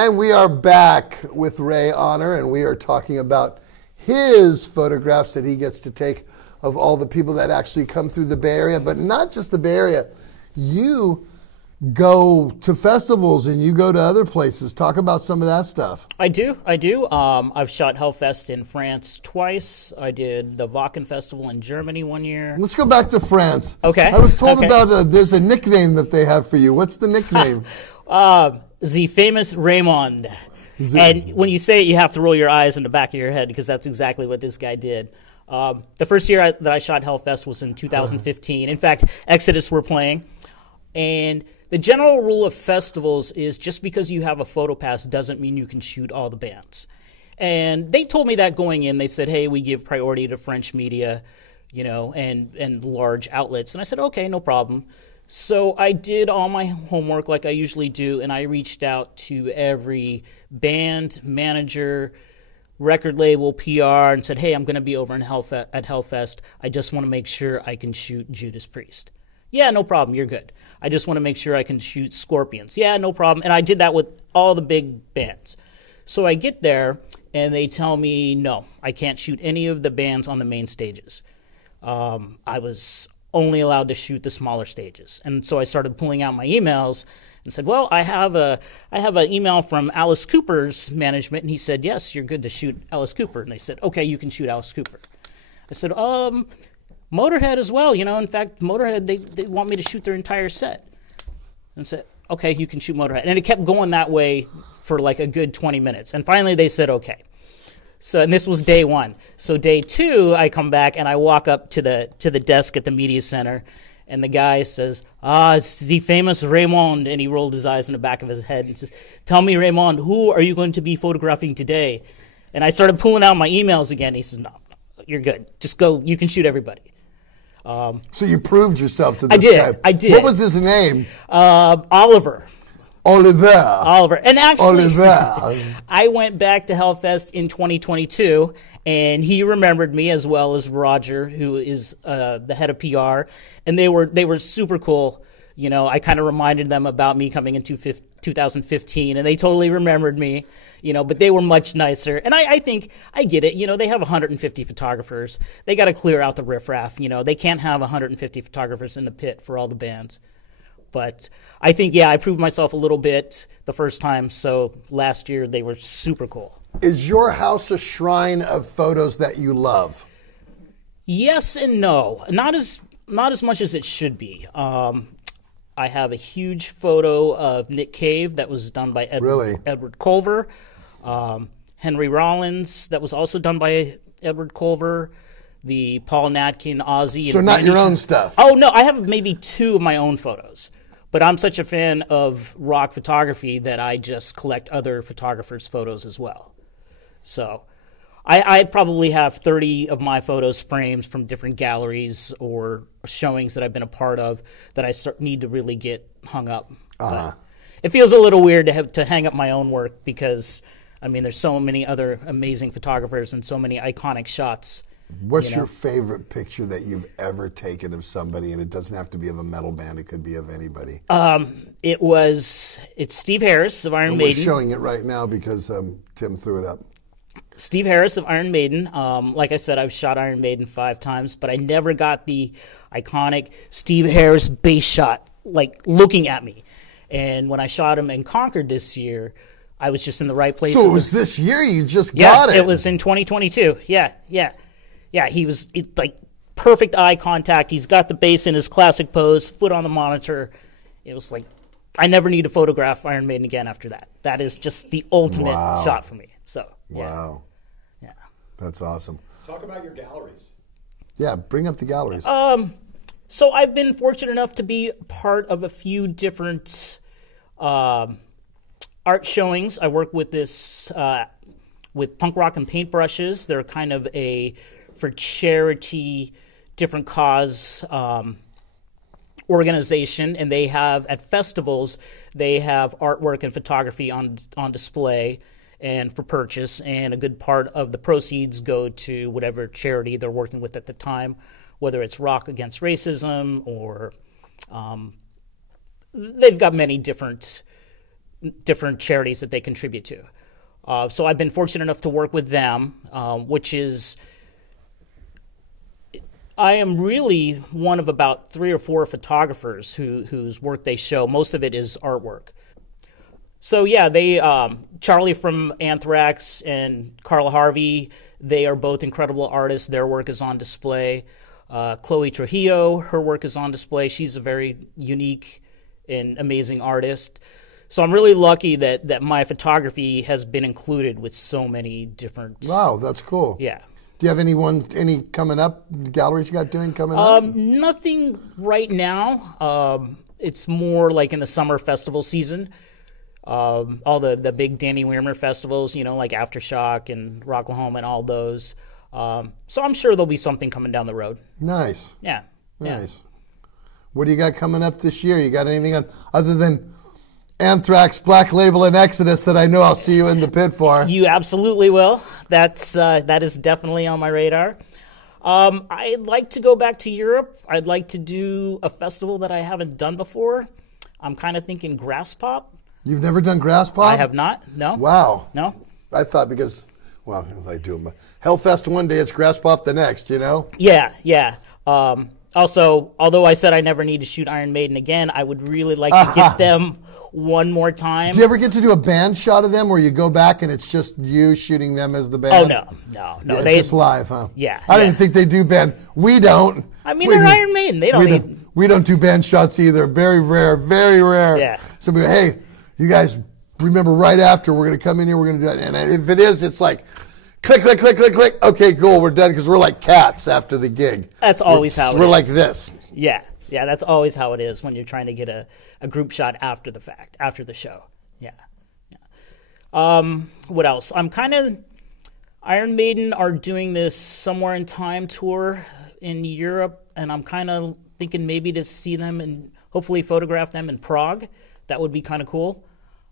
And we are back with Ray Ahner, and we are talking about his photographs that he gets to take of all the people that actually come through the Bay Area, but not just the Bay Area. You go to festivals and you go to other places. Talk about some of that stuff. I do. I've shot Hellfest in France twice. I did the Wacken Festival in Germany one year. Let's go back to France. Okay. I was told about there's a nickname that they have for you. What's the nickname? The famous Raymond. And when you say it, you have to roll your eyes in the back of your head because that's exactly what this guy did. The first year that I shot Hellfest was in 2015. In fact, Exodus were playing. And the general rule of festivals is just because you have a photo pass doesn't mean you can shoot all the bands. And they told me that going in. They said, hey, we give priority to French media, and large outlets. And I said, okay, no problem. So I did all my homework like I usually do, and I reached out to every band, manager, record label, PR, and said, hey, I'm going to be over at Hellfest. I just want to make sure I can shoot Judas Priest. Yeah, no problem. You're good. I just want to make sure I can shoot Scorpions. Yeah, no problem. And I did that with all the big bands. So I get there, and they tell me, no, I can't shoot any of the bands on the main stages. I was only allowed to shoot the smaller stages. And so I started pulling out my emails and said, well, I have an email from Alice Cooper's management, and he said, yes, you're good to shoot Alice Cooper. And they said, okay, you can shoot Alice Cooper. I said, Motorhead as well, In fact, Motorhead, they want me to shoot their entire set. And said, okay, you can shoot Motorhead. And it kept going that way for like a good 20 minutes. And finally they said, okay. So, and this was day one. So day two, I come back and I walk up to the desk at the media center, and the guy says, it's the famous Raymond. And he rolled his eyes in the back of his head and says, tell me, Raymond, who are you going to be photographing today? And I started pulling out my emails again. He says, no, you're good. Just go. You can shoot everybody. So you proved yourself to this guy. I did. What was his name? Oliver. Oliver. And actually, I went back to Hellfest in 2022, and he remembered me as well as Roger, who is the head of PR, and they were super cool. I kind of reminded them about me coming in 2015, and they totally remembered me, but they were much nicer. And I think I get it. They have 150 photographers. They got to clear out the riffraff. They can't have 150 photographers in the pit for all the bands. But I think, I proved myself a little bit the first time. So last year they were super cool. Is your house a shrine of photos that you love? Yes and no. Not as much as it should be. I have a huge photo of Nick Cave that was done by Edward Culver. Henry Rollins, that was also done by Edward Culver. The Paul Natkin, Ozzy. So not your own stuff? Oh, no. I have maybe 2 of my own photos. But I'm such a fan of rock photography that I just collect other photographers' photos as well. So I probably have 30 of my photos framed from different galleries or showings that I've been a part of that I need to really get hung up. It feels a little weird to hang up my own work because, there's so many other amazing photographers and so many iconic shots. What's your favorite picture that you've ever taken of somebody? And it doesn't have to be of a metal band. It could be of anybody. It's Steve Harris of Iron Maiden. We're showing it right now because Tim threw it up. Steve Harris of Iron Maiden. Like I said, I've shot Iron Maiden 5 times, but I never got the iconic Steve Harris bass shot, like looking at me. And when I shot him in Concord this year, I was just in the right place. So it was this year you just got it? Yeah, it was in 2022. Yeah, he was like perfect eye contact. He's got the bass in his classic pose, foot on the monitor. It was like, I never need to photograph Iron Maiden again after that. That is just the ultimate shot for me. So, yeah. Wow. Yeah. That's awesome. Talk about your galleries. Yeah, bring up the galleries. So I've been fortunate enough to be part of a few different art showings. I work with with Punk Rock and Paintbrushes. They're kind of for charity, different cause organization, and they have, at festivals, they have artwork and photography on display and for purchase, and a good part of the proceeds go to whatever charity they're working with at the time, whether it's Rock Against Racism or they've got many different different charities that they contribute to. So I've been fortunate enough to work with them, which is, I am really one of about 3 or 4 photographers whose work they show. Most of it is artwork. So yeah, they Charlie from Anthrax and Carla Harvey, they are both incredible artists. Their work is on display. Chloe Trujillo, her work is on display. She's a very unique and amazing artist. So I'm really lucky that my photography has been included with so many different... Wow, that's cool. Yeah. Do you have any coming up, galleries you got doing coming up? Nothing right now. It's more like in the summer festival season. All the big Danny Wiermer festivals, like Aftershock and Rocklahoma and all those. So I'm sure there'll be something coming down the road. Nice. Yeah. Nice. Yeah. What do you got coming up this year? You got anything on other than Anthrax, Black Label, and Exodus that I know I'll see you in the pit for? You absolutely will. That is definitely on my radar. I'd like to go back to Europe. I'd like to do a festival that I haven't done before. I'm kind of thinking Grass Pop. You've never done Grass Pop? I have not. No. Wow. No. I thought because, well, I do Hellfest one day, it's Grass Pop the next, Yeah. Also, although I said I never need to shoot Iron Maiden again, I would really like to get them one more time. Do you ever get to do a band shot of them where you go back and it's just you shooting them as the band? Oh, no. Yeah, it's just live, huh? Yeah. I don't even think they do band. We don't. I mean, they're Iron Maiden. They don't need... We don't do band shots either. Very rare, very rare. Yeah. Somebody, hey, you guys remember right after we're going to come in here, we're going to do that. And if it is, it's like click, click, click, click, click. Okay, cool, we're done because we're like cats after the gig. That's always how it is. We're like this. Yeah, that's always how it is when you're trying to get a group shot after the fact, after the show. Yeah. What else? I'm kind of... Iron Maiden are doing this Somewhere in Time tour in Europe, and I'm kind of thinking maybe to see them and hopefully photograph them in Prague. That would be kind of cool.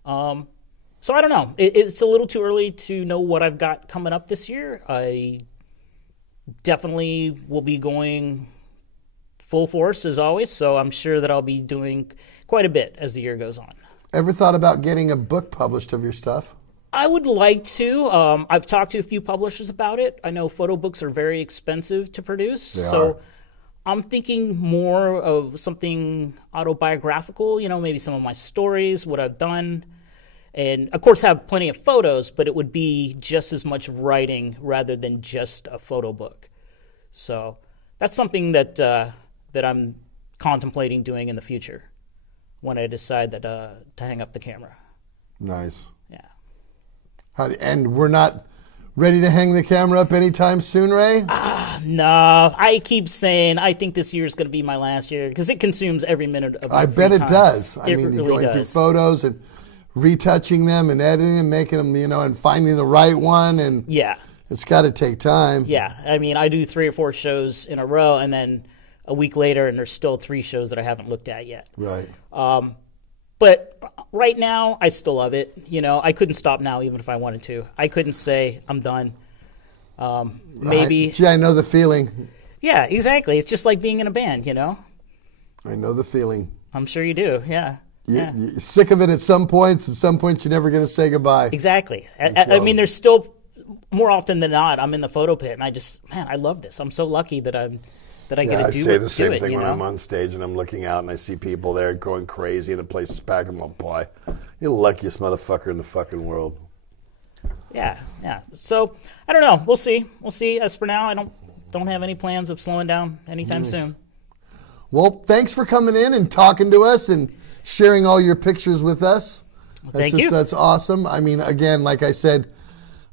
So I don't know. It's a little too early to know what I've got coming up this year. I definitely will be going full force as always, so I'm sure that I'll be doing quite a bit as the year goes on. Ever thought about getting a book published of your stuff? I would like to. I've talked to a few publishers about it. I know photo books are very expensive to produce, so I'm thinking more of something autobiographical, maybe some of my stories, what I've done, and of course have plenty of photos, but it would be just as much writing rather than just a photo book. So that's something that I'm contemplating doing in the future when I decide that to hang up the camera. Nice. Yeah. And we're not ready to hang the camera up anytime soon, Ray? No. I keep saying I think this year is going to be my last year because it consumes every minute of my I bet free it time. does. It you're really going does. through photos and retouching them and editing and making them, and finding the right one. And yeah. It's got to take time. Yeah. I mean, I do 3 or 4 shows in a row and then a week later and there's still 3 shows that I haven't looked at yet. Right. But right now, I still love it. I couldn't stop now even if I wanted to. I couldn't say I'm done. Maybe. I know the feeling. Yeah, exactly. It's just like being in a band, I know the feeling. I'm sure you do, yeah. You're sick of it at some points. At some points, you're never going to say goodbye. Exactly. I mean, there's still, more often than not, I'm in the photo pit, and I love this. I'm so lucky that I get to do it. I say the same thing when I'm on stage and I'm looking out and I see people there going crazy and the place is packed. I'm like, boy, you're the luckiest motherfucker in the fucking world. Yeah. So, I don't know. We'll see. As for now, I don't have any plans of slowing down anytime soon. Well, thanks for coming in and talking to us and sharing all your pictures with us. Thank you. That's awesome. I mean, again, like I said,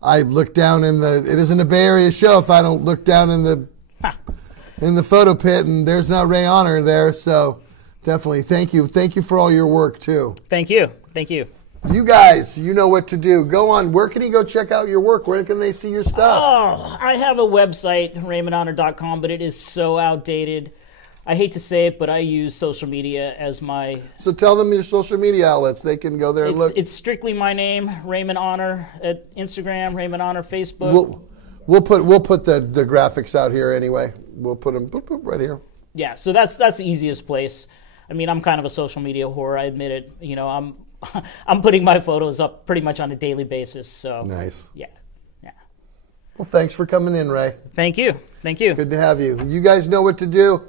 I look down it isn't a Bay Area show if I don't look down in the photo pit, and there's not Ray Ahner there, so definitely thank you. Thank you for all your work, too. Thank you. You guys, you know what to do. Go on. Where can he go check out your work? Where can they see your stuff? Oh, I have a website, RaymondAhner.com, but it is so outdated. I hate to say it, but I use social media as my... So tell them your social media outlets. They can go there and look. It's strictly my name, Raymond Ahner, at Instagram, Raymond Ahner, Facebook. We'll put the graphics out here anyway. We'll put them right here. Yeah, so that's the easiest place. I mean, I'm kind of a social media whore. I admit it. I'm putting my photos up pretty much on a daily basis. So Nice. yeah. Well, thanks for coming in, Ray. Thank you. Good to have you. You guys know what to do.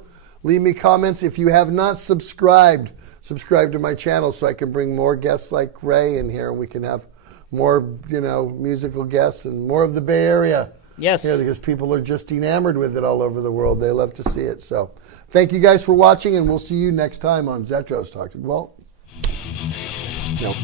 Leave me comments. If you have not subscribed, subscribe to my channel so I can bring more guests like Ray in here and we can have more, musical guests and more of the Bay Area. Yes. Yeah, because people are just enamored with it all over the world. They love to see it. So thank you guys for watching, and we'll see you next time on Zetro's Talk. Well, no.